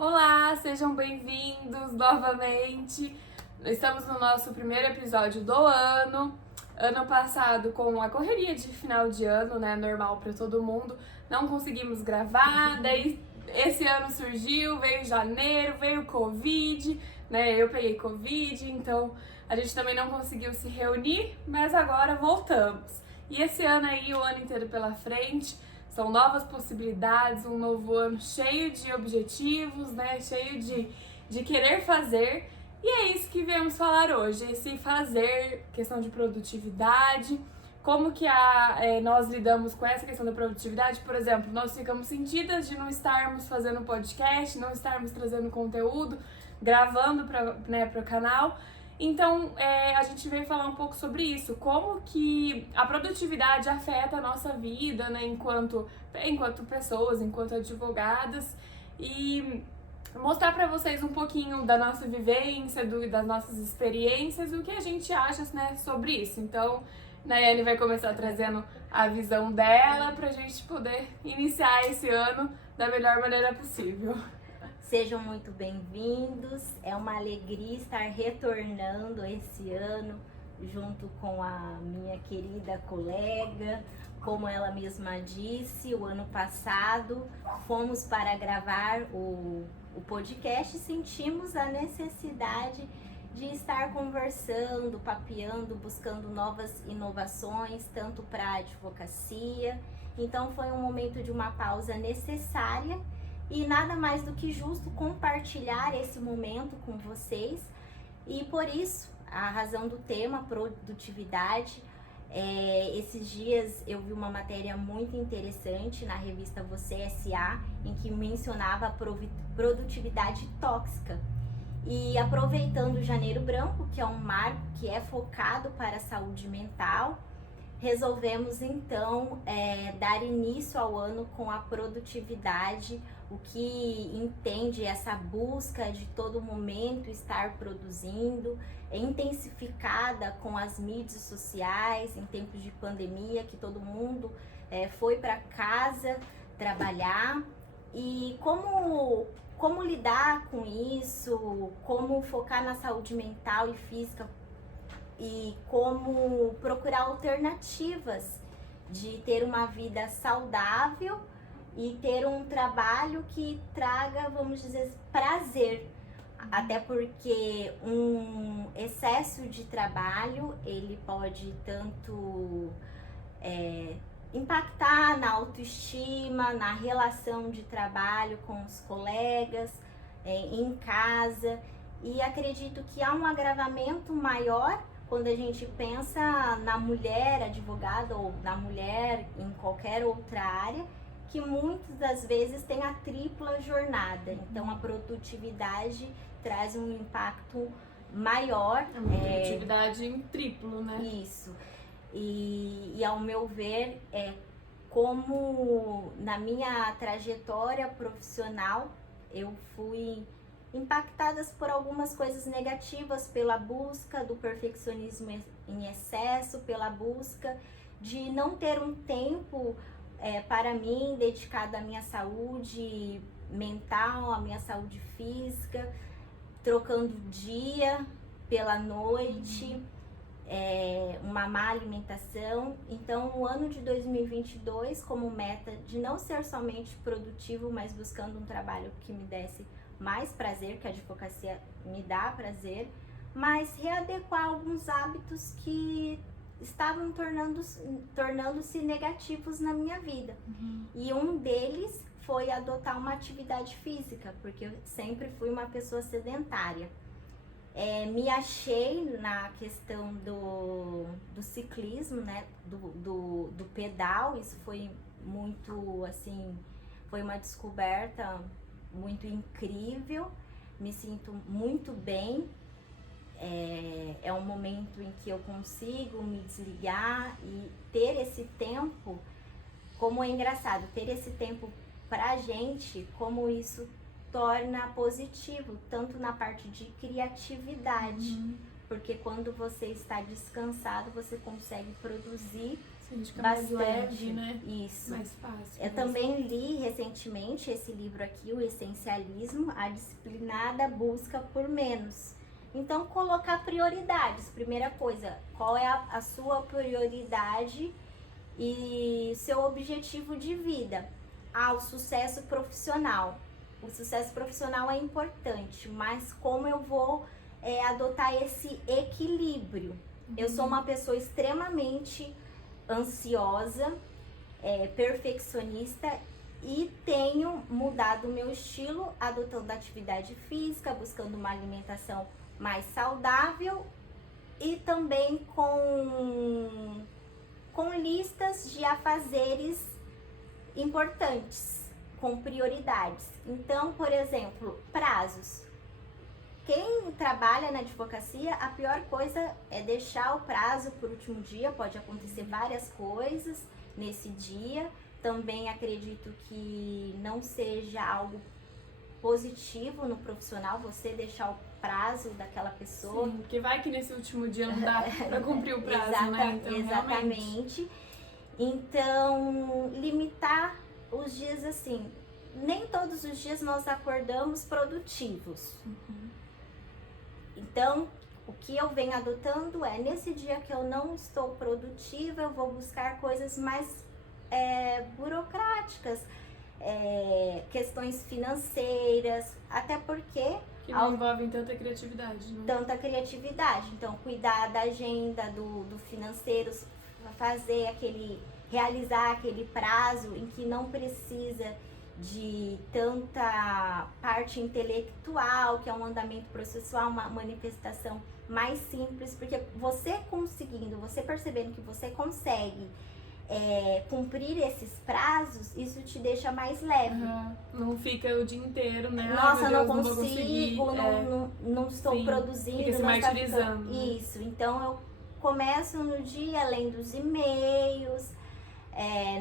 Olá, sejam bem-vindos novamente. Estamos no nosso primeiro episódio do ano. Ano passado, com a correria de final de ano, né, normal para todo mundo, não conseguimos gravar. Daí esse ano surgiu, veio janeiro, veio Covid, né? Eu peguei Covid, então a gente também não conseguiu se reunir, mas agora voltamos. E esse ano aí, o ano inteiro pela frente. São novas possibilidades, um novo ano cheio de objetivos, né? Cheio de querer fazer. E é isso que viemos falar hoje, esse fazer, questão de produtividade, como que nós lidamos com essa questão da produtividade. Por exemplo, nós ficamos sentidas de não estarmos fazendo podcast, não estarmos trazendo conteúdo, gravando para o canal. Então, a gente veio falar um pouco sobre isso, como que a produtividade afeta a nossa vida, né, enquanto pessoas, enquanto advogadas, e mostrar para vocês um pouquinho da nossa vivência, das nossas experiências, o que a gente acha, né, sobre isso. Então, Nayane vai começar trazendo a visão dela para a gente poder iniciar esse ano da melhor maneira possível. Sejam muito bem-vindos, é uma alegria estar retornando esse ano junto com a minha querida colega. Como ela mesma disse, o ano passado fomos para gravar o podcast e sentimos a necessidade de estar conversando, papeando, buscando novas inovações, tanto para a advocacia. Então foi um momento de uma pausa necessária. E nada mais do que justo compartilhar esse momento com vocês. E por isso, a razão do tema, produtividade. Esses dias eu vi uma matéria muito interessante na revista Você S.A., em que mencionava a produtividade tóxica. E aproveitando o Janeiro Branco, que é um marco que é focado para a saúde mental, resolvemos então dar início ao ano com a produtividade, o que entende essa busca de todo momento estar produzindo, intensificada com as mídias sociais em tempos de pandemia, que todo mundo foi para casa trabalhar. E como lidar com isso, como focar na saúde mental e física, e como procurar alternativas de ter uma vida saudável e ter um trabalho que traga, vamos dizer, prazer. Até porque um excesso de trabalho, ele pode tanto impactar na autoestima, na relação de trabalho com os colegas, em casa. E acredito que há um agravamento maior quando a gente pensa na mulher advogada ou na mulher em qualquer outra área, que muitas das vezes tem a tripla jornada. Então a produtividade traz um impacto maior. A produtividade em triplo, né? Isso. E ao meu ver, como na minha trajetória profissional, eu fui impactadas por algumas coisas negativas, pela busca do perfeccionismo em excesso, pela busca de não ter um tempo para mim dedicado à minha saúde mental, à minha saúde física, trocando dia pela noite, uma má alimentação. Então, o ano de 2022, como meta de não ser somente produtivo, mas buscando um trabalho que me desse mais prazer, que a advocacia me dá prazer, mas readequar alguns hábitos que estavam tornando-se negativos na minha vida. E um deles foi adotar uma atividade física, porque eu sempre fui uma pessoa sedentária. Me achei na questão do ciclismo, né, do pedal. Isso foi muito, assim, foi uma descoberta muito incrível, me sinto muito bem. É um momento em que eu consigo me desligar e ter esse tempo. Como é engraçado ter esse tempo pra gente, como isso torna positivo, tanto na parte de criatividade, porque quando você está descansado, você consegue produzir Sim, fica mais leve, bastante. né? Isso. Mais fácil. Eu também li recentemente esse livro aqui, O Essencialismo, a disciplinada busca por menos. Então, colocar prioridades. Primeira coisa, qual é a sua prioridade e seu objetivo de vida? O sucesso profissional. O sucesso profissional é importante, mas como eu vou adotar esse equilíbrio? Eu sou uma pessoa extremamente ansiosa, perfeccionista e tenho mudado o meu estilo, adotando atividade física, buscando uma alimentação mais saudável e também com listas de afazeres importantes, com prioridades. Então, por exemplo, prazos. Quem trabalha na advocacia, a pior coisa é deixar o prazo por último dia, pode acontecer várias coisas nesse dia. Também acredito que não seja algo positivo no profissional você deixar o prazo daquela pessoa. Sim, porque vai que nesse último dia não dá para cumprir o prazo, né? Então, exatamente. Então, limitar os dias assim. Nem todos os dias nós acordamos produtivos. Então, o que eu venho adotando é, nesse dia que eu não estou produtiva, eu vou buscar coisas mais burocráticas, questões financeiras, até porque... Que não envolvem tanta criatividade, né? Tanta criatividade. Então, cuidar da agenda, do financeiro, realizar aquele prazo em que não precisa de tanta parte intelectual, que é um andamento processual, uma manifestação mais simples, porque você percebendo que você consegue cumprir esses prazos, isso te deixa mais leve. Não fica o dia inteiro, né? Nossa, Deus, não consigo, não estou produzindo. Fica se martirizando. Isso, então eu começo no dia lendo os e-mails.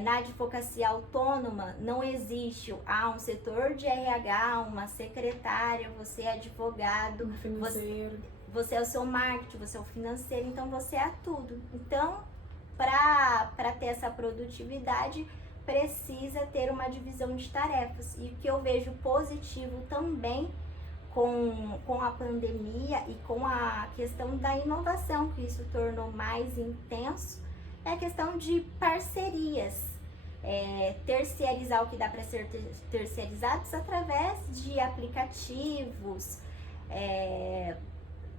Na advocacia autônoma não existe um setor de RH, uma secretária, você é advogado, você é o seu marketing, você é o financeiro, então você é tudo. Então, para ter essa produtividade, precisa ter uma divisão de tarefas. E o que eu vejo positivo também com a pandemia e com a questão da inovação, que isso tornou mais intenso, é a questão de parcerias, terceirizar o que dá para ser terceirizados através de aplicativos,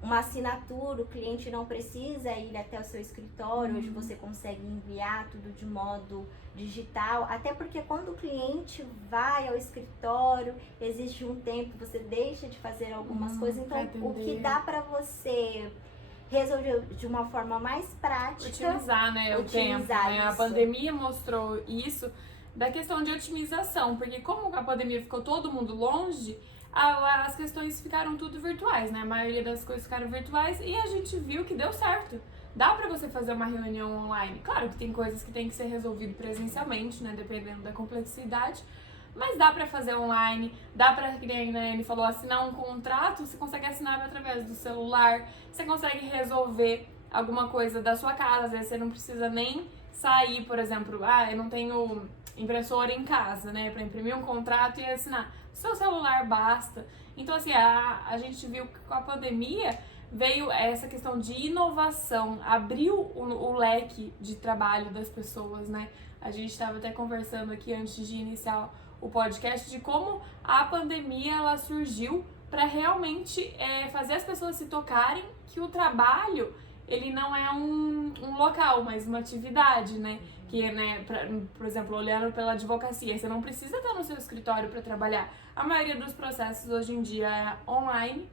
uma assinatura, o cliente não precisa ir até o seu escritório, hoje você consegue enviar tudo de modo digital, até porque quando o cliente vai ao escritório, existe um tempo, você deixa de fazer algumas coisas, então o que dá para você resolver de uma forma mais prática. Otimizar, né, o tempo, né? A pandemia mostrou isso da questão de otimização, porque como a pandemia ficou todo mundo longe, as questões ficaram tudo virtuais, né? A maioria das coisas ficaram virtuais e a gente viu que deu certo. Dá pra você fazer uma reunião online. Claro que tem coisas que tem que ser resolvido presencialmente, né? Dependendo da complexidade. Mas dá pra fazer online, dá pra, que nem a Anne falou, assinar um contrato, você consegue assinar através do celular, você consegue resolver alguma coisa da sua casa, às vezes você não precisa nem sair, por exemplo, eu não tenho impressora em casa, né, pra imprimir um contrato e assinar. O seu celular basta. Então, assim, a gente viu que com a pandemia veio essa questão de inovação, abriu o leque de trabalho das pessoas, né? A gente estava até conversando aqui antes de iniciar o podcast de como a pandemia ela surgiu para realmente fazer as pessoas se tocarem que o trabalho ele não é um local, mas uma atividade, né? Que, né, por exemplo, olhando pela advocacia, você não precisa estar no seu escritório para trabalhar. A maioria dos processos hoje em dia é online,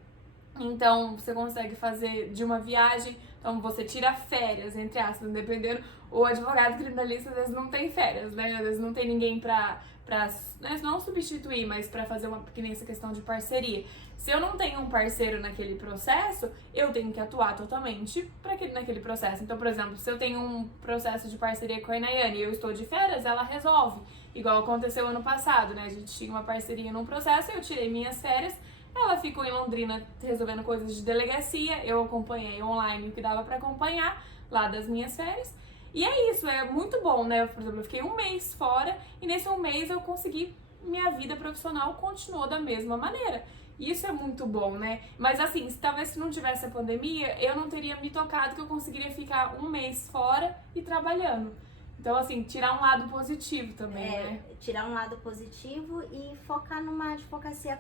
então você consegue fazer de uma viagem, então você tira férias, entre aspas, dependendo. O advogado criminalista às vezes não tem férias, né? Às vezes não tem ninguém pra não substituir, mas pra fazer que nem essa questão de parceria. Se eu não tenho um parceiro naquele processo, eu tenho que atuar totalmente naquele processo. Então, por exemplo, se eu tenho um processo de parceria com a Inayane e eu estou de férias, ela resolve. Igual aconteceu ano passado, né? A gente tinha uma parceria num processo, eu tirei minhas férias, ela ficou em Londrina resolvendo coisas de delegacia, eu acompanhei online o que dava pra acompanhar lá das minhas férias. E é isso, é muito bom, né? Por exemplo, eu fiquei um mês fora e nesse um mês eu consegui, minha vida profissional continuou da mesma maneira. Isso é muito bom, né? Mas assim, talvez se não tivesse a pandemia, eu não teria me tocado que eu conseguiria ficar um mês fora e trabalhando. Então, assim, tirar um lado positivo também, né? Tirar um lado positivo e focar numa advocacia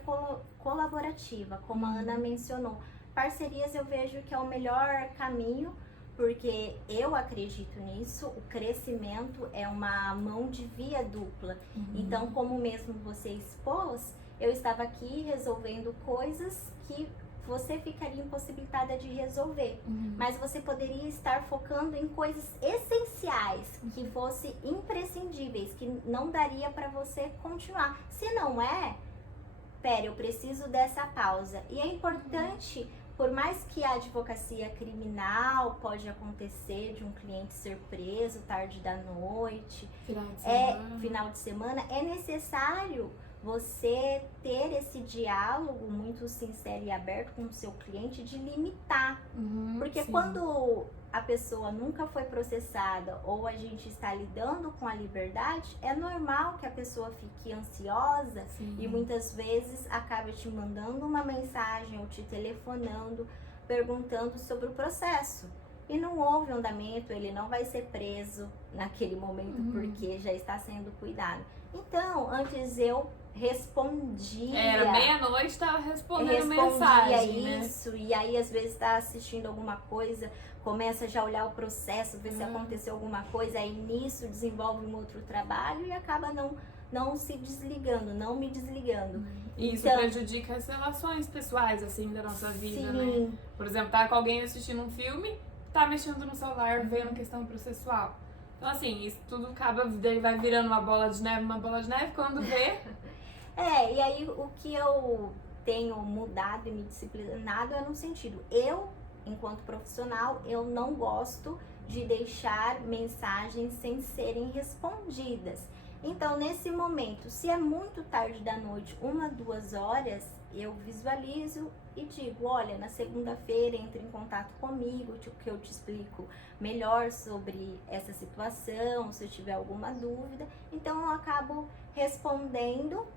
colaborativa, como a Ana mencionou. Parcerias eu vejo que é o melhor caminho, porque eu acredito nisso, o crescimento é uma mão de via dupla. Então, como mesmo você expôs, eu estava aqui resolvendo coisas que você ficaria impossibilitada de resolver. Mas você poderia estar focando em coisas essenciais, que fossem imprescindíveis, que não daria para você continuar. Se não é, eu preciso dessa pausa. E é importante, por mais que a advocacia criminal pode acontecer de um cliente ser preso tarde da noite, final de semana, é necessário você ter esse diálogo muito sincero e aberto com o seu cliente de limitar. Porque quando a pessoa nunca foi processada ou a gente está lidando com a liberdade, é normal que a pessoa fique ansiosa e muitas vezes acaba te mandando uma mensagem ou te telefonando, perguntando sobre o processo. E não houve andamento, ele não vai ser preso naquele momento porque já está sendo cuidado. Então, antes eu respondia. Era meia-noite, tava respondendo mensagem, isso, né? E aí às vezes tá assistindo alguma coisa, começa já a olhar o processo, ver se aconteceu alguma coisa, aí nisso desenvolve um outro trabalho e acaba não se desligando, não me desligando. Isso então, prejudica as relações pessoais, assim, da nossa vida, né? Por exemplo, tá com alguém assistindo um filme, tá mexendo no celular, vendo questão processual. Então, assim, isso tudo acaba, vai virando uma bola de neve, quando vê... E aí o que eu tenho mudado e me disciplinado é no sentido, eu, enquanto profissional, eu não gosto de deixar mensagens sem serem respondidas. Então, nesse momento, se é muito tarde da noite, 1, 2 horas, eu visualizo e digo, olha, na segunda-feira entre em contato comigo, que eu te explico melhor sobre essa situação, se eu tiver alguma dúvida. Então, eu acabo respondendo,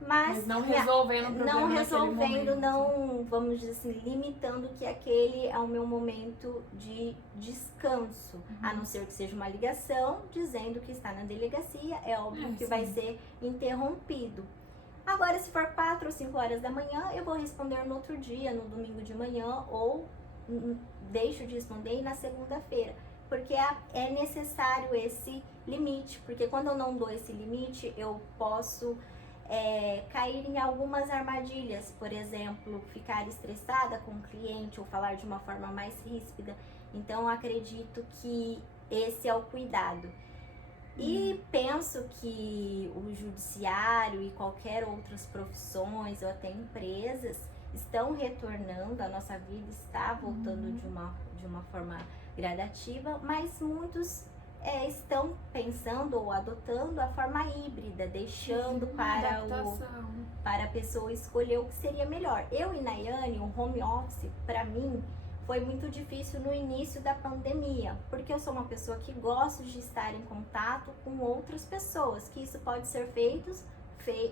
mas não resolvendo o problema. Não resolvendo, não, vamos dizer assim, limitando que aquele é o meu momento de descanso. A não ser que seja uma ligação dizendo que está na delegacia, é óbvio que vai ser interrompido. Agora, se for 4 ou 5 horas da manhã, eu vou responder no outro dia, no domingo de manhã, ou deixo de responder na segunda-feira. Porque é necessário esse limite, porque quando eu não dou esse limite, eu posso cair em algumas armadilhas, por exemplo, ficar estressada com o cliente ou falar de uma forma mais ríspida. Então, eu acredito que esse é o cuidado. E penso que o judiciário e qualquer outras profissões ou até empresas estão retornando, a nossa vida está voltando de uma forma gradativa, mas muitos estão pensando ou adotando a forma híbrida, deixando para a pessoa escolher o que seria melhor. Eu e Nayane, o home office, para mim, foi muito difícil no início da pandemia, porque eu sou uma pessoa que gosta de estar em contato com outras pessoas, que isso pode ser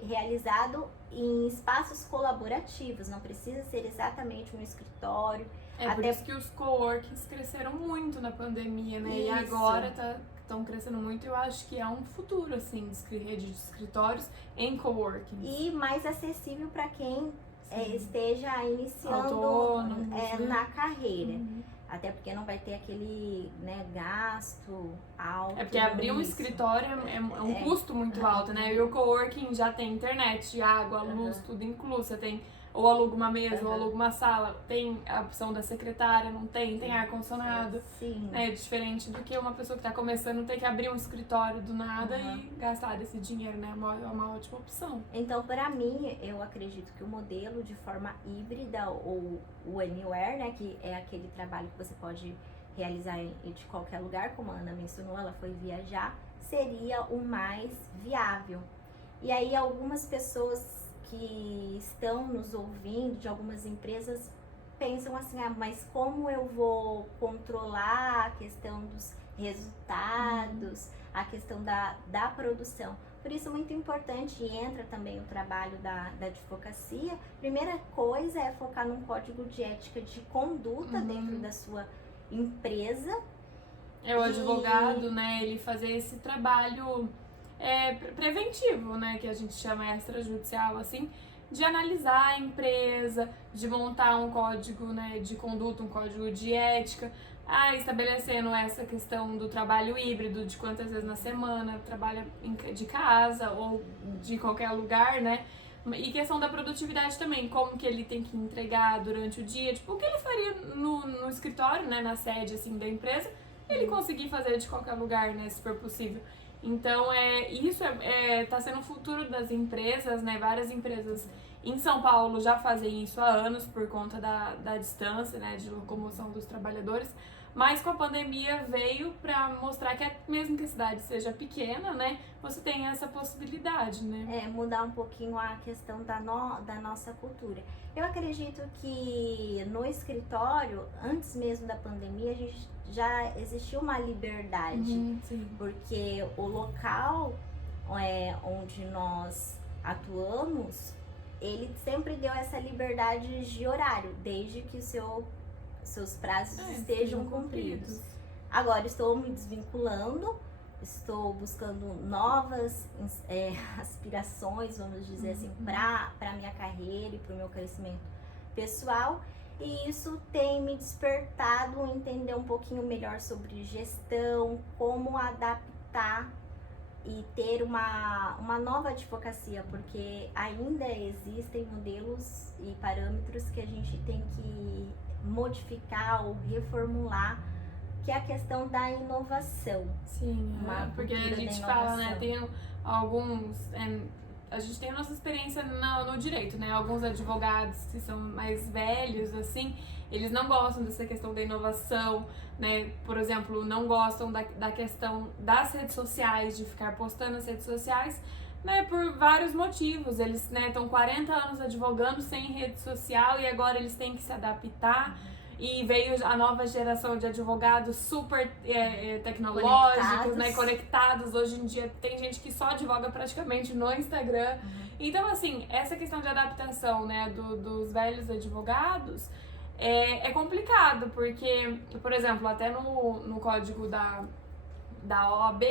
realizado em espaços colaborativos, não precisa ser exatamente um escritório. Por isso que os coworkings cresceram muito na pandemia, né? Isso. E agora estão crescendo muito, eu acho que é um futuro, assim, de rede de escritórios em coworking. E mais acessível para quem esteja iniciando na carreira. Até porque não vai ter aquele gasto alto. Porque abrir um escritório é um custo muito alto, né? E o coworking já tem internet, água, luz, tudo incluso. Você tem ou aluga uma mesa, ou aluga uma sala, tem a opção da secretária, não tem, tem ar-condicionado. Sim. É diferente do que uma pessoa que está começando ter que abrir um escritório do nada e gastar esse dinheiro, né? É uma ótima opção. Então, para mim, eu acredito que o modelo de forma híbrida, ou o anywhere, né? Que é aquele trabalho que você pode realizar de qualquer lugar, como a Ana mencionou, ela foi viajar, seria o mais viável. E aí, algumas pessoas que estão nos ouvindo, de algumas empresas, pensam assim, mas como eu vou controlar a questão dos resultados, a questão da produção. Por isso, muito importante, e entra também o trabalho da advocacia. Primeira coisa é focar num código de ética de conduta dentro da sua empresa. O advogado, né, ele fazer esse trabalho preventivo, né, que a gente chama extrajudicial, assim, de analisar a empresa, de montar um código, né, de conduta, um código de ética, estabelecendo essa questão do trabalho híbrido, de quantas vezes na semana trabalha de casa ou de qualquer lugar, né? E questão da produtividade também, como que ele tem que entregar durante o dia, tipo, o que ele faria no escritório, né, na sede, assim, da empresa, ele conseguir fazer de qualquer lugar, né, se for possível. Então, isso tá sendo o futuro das empresas, né? Várias empresas em São Paulo já fazem isso há anos por conta da distância, né, de locomoção dos trabalhadores. Mas com a pandemia veio para mostrar que mesmo que a cidade seja pequena, né, você tem essa possibilidade, né? Mudar um pouquinho a questão da nossa cultura. Eu acredito que no escritório, antes mesmo da pandemia, a gente já existiu uma liberdade, porque o local onde nós atuamos, ele sempre deu essa liberdade de horário, desde que seus prazos estejam cumpridos. Agora, estou me desvinculando, estou buscando novas aspirações, vamos dizer assim, para a minha carreira e para o meu crescimento pessoal. E isso tem me despertado a entender um pouquinho melhor sobre gestão, como adaptar e ter uma nova advocacia, porque ainda existem modelos e parâmetros que a gente tem que modificar ou reformular, que é a questão da inovação. Sim, porque a gente fala, né, tem alguns... a gente tem a nossa experiência no direito, né? Alguns advogados que são mais velhos, assim, eles não gostam dessa questão da inovação, né? Por exemplo, não gostam da questão das redes sociais, de ficar postando nas redes sociais, né? Por vários motivos. Eles, né, estão 40 anos advogando sem rede social e agora eles têm que se adaptar. E veio a nova geração de advogados super tecnológicos, né, conectados. Hoje em dia tem gente que só advoga praticamente no Instagram. Então, assim, essa questão de adaptação, né, dos velhos advogados é complicado, porque, por exemplo, até no código da OAB,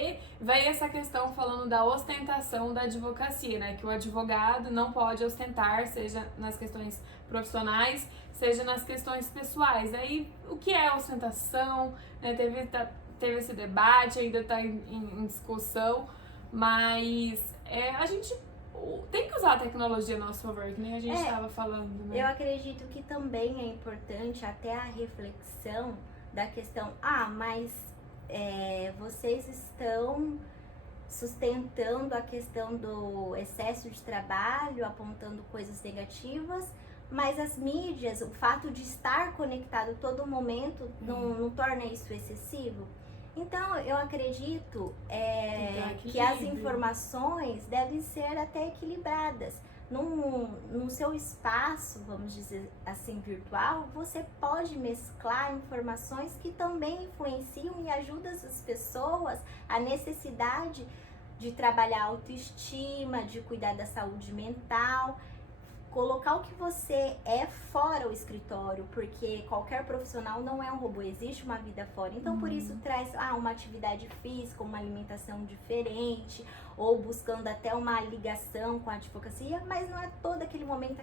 veio essa questão falando da ostentação da advocacia, né, que o advogado não pode ostentar, seja nas questões profissionais, seja nas questões pessoais. Aí, o que é ostentação? Né? Teve esse debate, ainda está em discussão, mas a gente tem que usar a tecnologia a nosso favor, que nem a gente estava falando, né? Eu acredito que também é importante até a reflexão da questão, mas vocês estão sustentando a questão do excesso de trabalho, apontando coisas negativas, mas as mídias, o fato de estar conectado todo momento não torna isso excessivo? Então, eu acredito que as informações devem ser até equilibradas. No seu espaço, vamos dizer assim, virtual, você pode mesclar informações que também influenciam e ajudam as pessoas a necessidade de trabalhar a autoestima, de cuidar da saúde mental, colocar o que você é fora o escritório, porque qualquer profissional não é um robô, existe uma vida fora. Então, por isso traz uma atividade física, uma alimentação diferente, ou buscando até uma ligação com a advocacia, mas não é todo aquele momento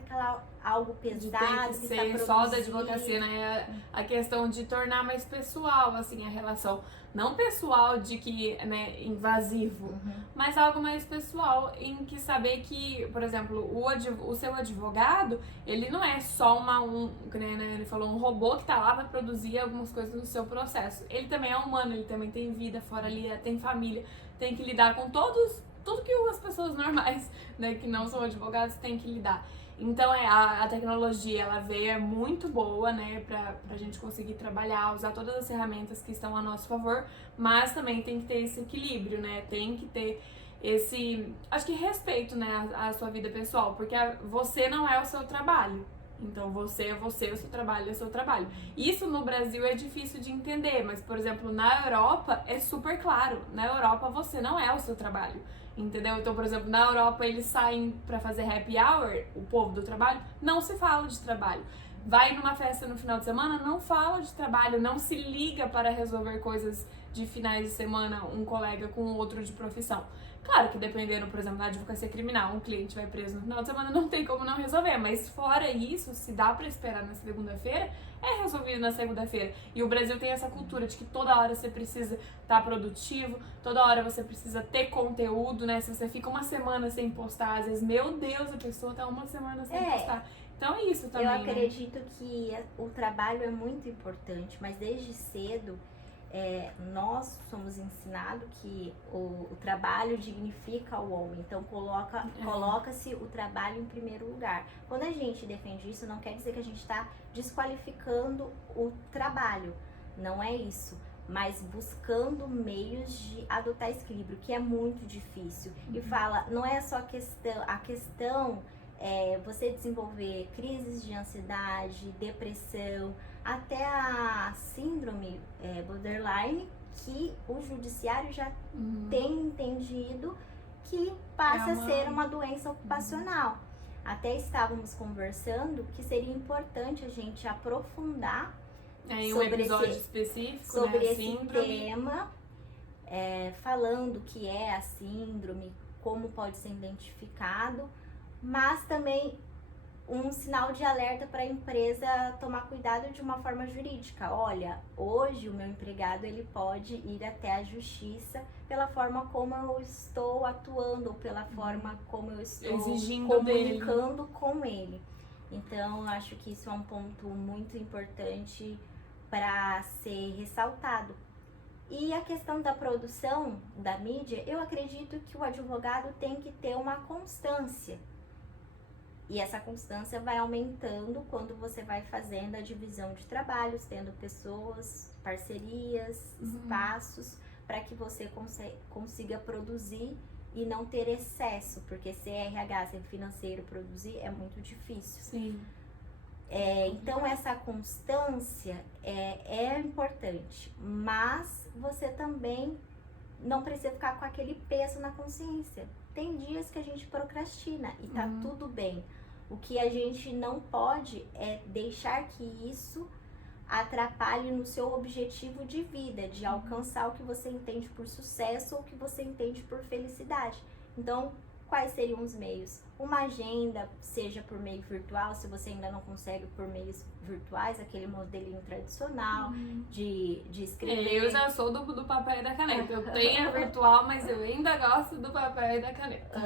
algo pesado que ser só da advocacia, né? A questão de tornar mais pessoal, assim, a relação. Não pessoal de que, né, invasivo, mas algo mais pessoal em que saber que, por exemplo, o seu advogado, ele não é só né, ele falou, um robô que tá lá para produzir algumas coisas no seu processo. Ele também é humano, ele também tem vida fora ali, tem família, tem que lidar com tudo que as pessoas normais, né, que não são advogados, têm que lidar. Então, a tecnologia, ela veio, é muito boa, né, pra gente conseguir trabalhar, usar todas as ferramentas que estão a nosso favor, mas também tem que ter esse equilíbrio, né, tem que ter acho que respeito, né, à sua vida pessoal, porque você não é o seu trabalho. Então você é você, o seu trabalho é o seu trabalho. Isso no Brasil é difícil de entender, mas, por exemplo, na Europa é super claro. Na Europa você não é o seu trabalho, entendeu? Então, por exemplo, na Europa eles saem pra fazer happy hour, o povo do trabalho, não se fala de trabalho. Vai numa festa no final de semana, não fala de trabalho, não se liga para resolver coisas de finais de semana, um colega com outro de profissão. Claro que dependendo, por exemplo, da advocacia criminal, um cliente vai preso no final de semana, não tem como não resolver, mas fora isso, se dá pra esperar na segunda-feira, é resolvido na segunda-feira. E o Brasil tem essa cultura de que toda hora você precisa estar produtivo, toda hora você precisa ter conteúdo, né? Se você fica uma semana sem postar, às vezes, meu Deus, a pessoa tá uma semana sem postar. Então é isso também, eu acredito que o trabalho é muito importante, mas desde cedo nós somos ensinados que o trabalho dignifica o homem, então coloca-se o trabalho em primeiro lugar. Quando a gente defende isso, não quer dizer que a gente está desqualificando o trabalho, não é isso, mas buscando meios de adotar esse equilíbrio, que é muito difícil. E fala, não é só a questão você desenvolver crises de ansiedade, depressão, até a síndrome borderline, que o judiciário já tem entendido que passa a ser uma doença ocupacional. Até estávamos conversando que seria importante a gente aprofundar em um episódio específico sobre esse tema, falando o que é a síndrome, como pode ser identificado, mas também um sinal de alerta para a empresa tomar cuidado de uma forma jurídica. Olha, hoje o meu empregado ele pode ir até a justiça pela forma como eu estou atuando ou pela forma como eu estou comunicando com ele. Então, eu acho que isso é um ponto muito importante para ser ressaltado. E a questão da produção da mídia, eu acredito que o advogado tem que ter uma constância. E essa constância vai aumentando quando você vai fazendo a divisão de trabalhos, tendo pessoas, parcerias, espaços, para que você consiga produzir e não ter excesso, porque se RH, se financeiro produzir, é muito difícil. Sim. Então essa constância é importante, mas você também não precisa ficar com aquele peso na consciência. Tem dias que a gente procrastina e tá tudo bem. O que a gente não pode é deixar que isso atrapalhe no seu objetivo de vida, de alcançar o que você entende por sucesso ou o que você entende por felicidade. Então, quais seriam os meios? Uma agenda, seja por meio virtual, se você ainda não consegue por meios virtuais, aquele modelinho tradicional de escrever. Eu já sou do papel e da caneta. Eu tenho a virtual, mas eu ainda gosto do papel e da caneta.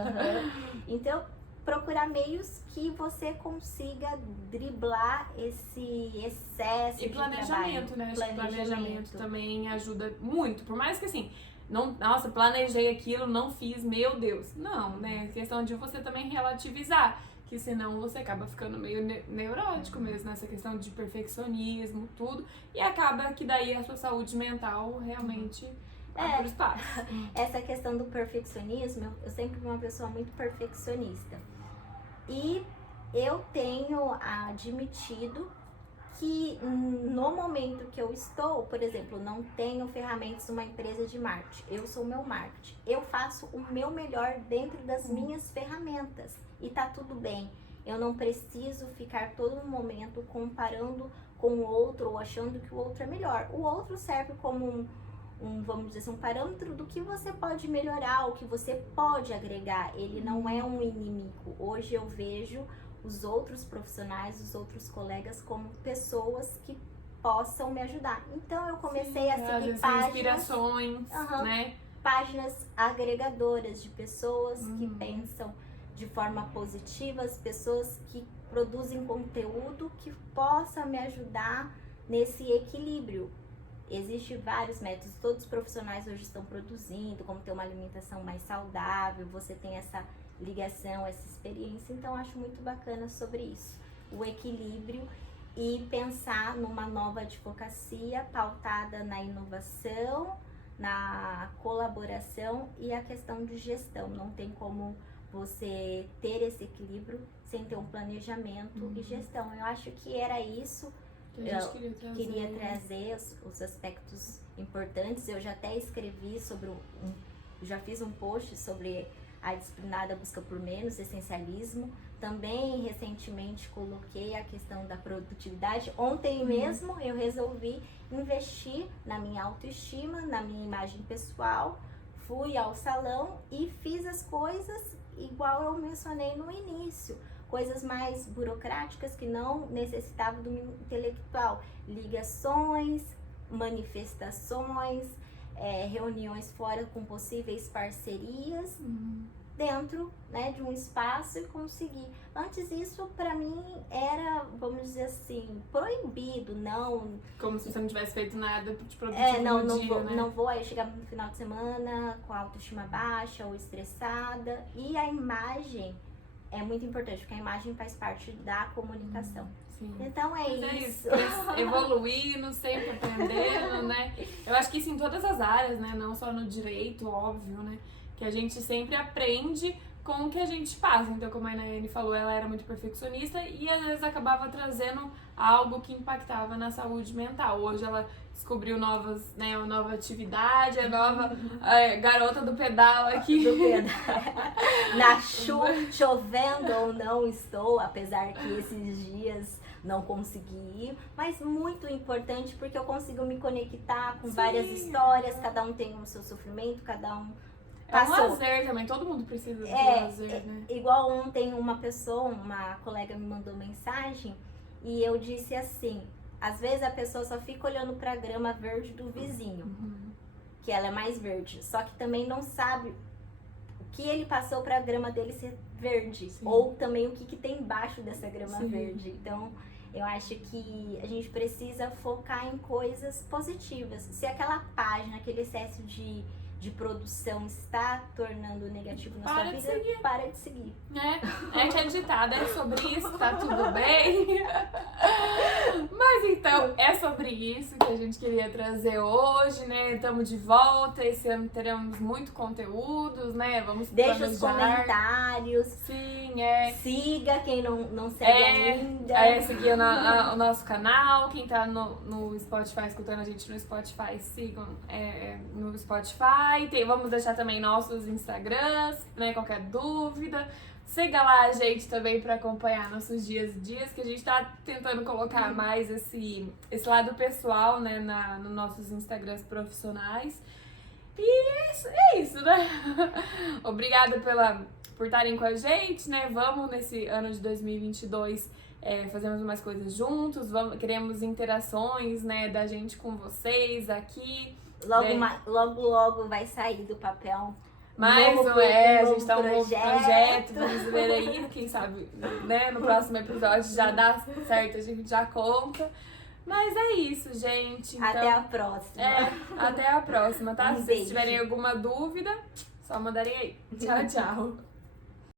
Então, procurar meios que você consiga driblar esse excesso de planejamento, trabalho. Né? Planejamento também ajuda muito. Por mais que assim, nossa, planejei aquilo, não fiz, meu Deus. Não, né? É questão de você também relativizar, que senão você acaba ficando meio neurótico mesmo, nessa questão de perfeccionismo, tudo. E acaba que daí a sua saúde mental realmente vai pro espaço. Essa questão do perfeccionismo, eu sempre fui uma pessoa muito perfeccionista. E eu tenho admitido que no momento que eu estou, por exemplo, não tenho ferramentas numa empresa de marketing, eu sou o meu marketing, eu faço o meu melhor dentro das minhas ferramentas e tá tudo bem. Eu não preciso ficar todo momento comparando com o outro ou achando que o outro é melhor. O outro serve como vamos dizer assim, um parâmetro do que você pode melhorar, o que você pode agregar. Ele não é um inimigo. Hoje eu vejo os outros profissionais, os outros colegas como pessoas que possam me ajudar. Então eu comecei a seguir páginas, inspirações, né? Páginas agregadoras de pessoas que pensam de forma positiva, as pessoas que produzem conteúdo que possa me ajudar nesse equilíbrio. Existem vários métodos, todos os profissionais hoje estão produzindo, como ter uma alimentação mais saudável, você tem essa ligação, essa experiência, então acho muito bacana sobre isso, o equilíbrio e pensar numa nova advocacia pautada na inovação, na colaboração e a questão de gestão. Não tem como você ter esse equilíbrio sem ter um planejamento e gestão. Eu acho que era isso Que a gente queria trazer os aspectos importantes. Eu já até escrevi sobre já fiz um post sobre a disciplinada busca por menos, essencialismo. Também recentemente coloquei a questão da produtividade. Ontem mesmo eu resolvi investir na minha autoestima, na minha imagem pessoal. Fui ao salão e fiz as coisas igual eu mencionei no início. Coisas mais burocráticas que não necessitavam do intelectual. Ligações, manifestações, reuniões fora com possíveis parcerias, dentro, né, de um espaço e conseguir. Antes isso para mim era, vamos dizer assim, proibido, não... Como se você não tivesse feito nada de produtivo no dia, né? Não vou aí chegar no final de semana com a autoestima baixa ou estressada. E a imagem é muito importante, porque a imagem faz parte da comunicação. Sim. Então isso. Evoluindo, sempre aprendendo, né? Eu acho que isso em todas as áreas, né? Não só no direito, óbvio, né? Que a gente sempre aprende com o que a gente passa. Então, como a Nayane falou, ela era muito perfeccionista e às vezes acabava trazendo algo que impactava na saúde mental. Hoje ela descobriu uma nova atividade, a nova garota do pedal aqui. Do pedal. Na chuva, chovendo ou não estou, apesar que esses dias não consegui ir, mas muito importante porque eu consigo me conectar com várias histórias, cada um tem o seu sofrimento, cada um passou. É um lazer também, todo mundo precisa de lazer, né? Igual ontem uma colega me mandou mensagem e eu disse assim, às vezes a pessoa só fica olhando pra grama verde do vizinho, que ela é mais verde, só que também não sabe o que ele passou pra grama dele ser verde, ou também o que tem embaixo dessa grama verde. Então, eu acho que a gente precisa focar em coisas positivas. Se aquela página, aquele excesso de produção está tornando negativo na sua vida, para de seguir. É que a ditada é sobre isso, tá tudo bem. Mas então, é sobre isso que a gente queria trazer hoje, né? Estamos de volta, esse ano teremos muito conteúdos, né? Vamos Deixa os comentários. Sim, Siga quem não segue ainda. Seguir o nosso canal. Quem tá no Spotify, escutando a gente no Spotify, sigam no Spotify. Vamos deixar também nossos Instagrams, né? Qualquer dúvida. Siga lá a gente também para acompanhar nossos dias que a gente tá tentando colocar mais esse lado pessoal, né? Nos nossos Instagrams profissionais. E é isso, né? Obrigada por estarem com a gente, né? Vamos nesse ano de 2022 fazermos mais coisas juntos. Queremos interações, né? Da gente com vocês aqui. Logo vai sair do papel. Mas a gente tá um novo projeto, vamos ver aí, quem sabe, né, no próximo episódio já dá certo, a gente já conta. Mas é isso, gente. Então, até a próxima. Até a próxima, tá? Um Se vocês tiverem alguma dúvida, só mandarem aí. Tchau, tchau.